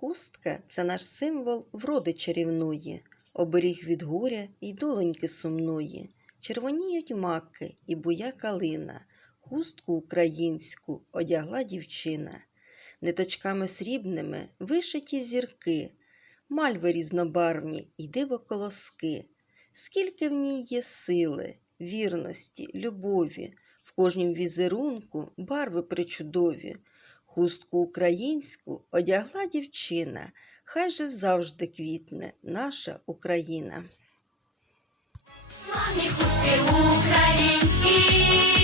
хустинка це наш символ вроди чарівної, оберіг від горя й доленьки сумної. Червоніють маки і буя калина, хустку українську одягла дівчина. Ниточками срібними вишиті зірки, мальви різнобарвні й диво колоски. Скільки в ній є сили, вірності, любові, в кожнім візерунку барви причудові. Хустку українську одягла дівчина, хай же завжди квітне наша Україна. Славні хустки українські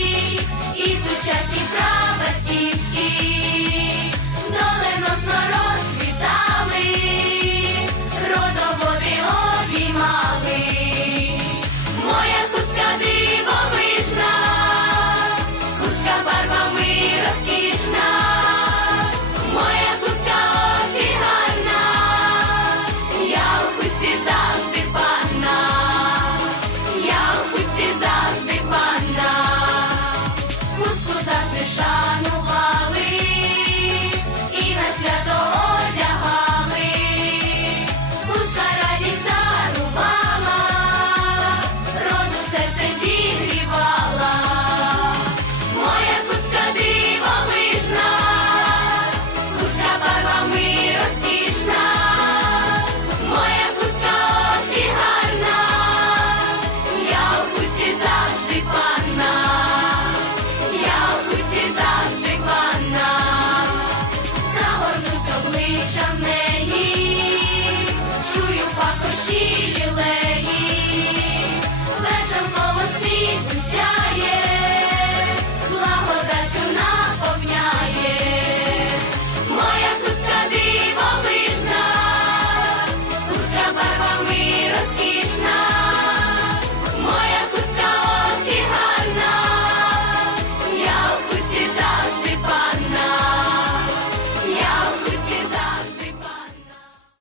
reach a man.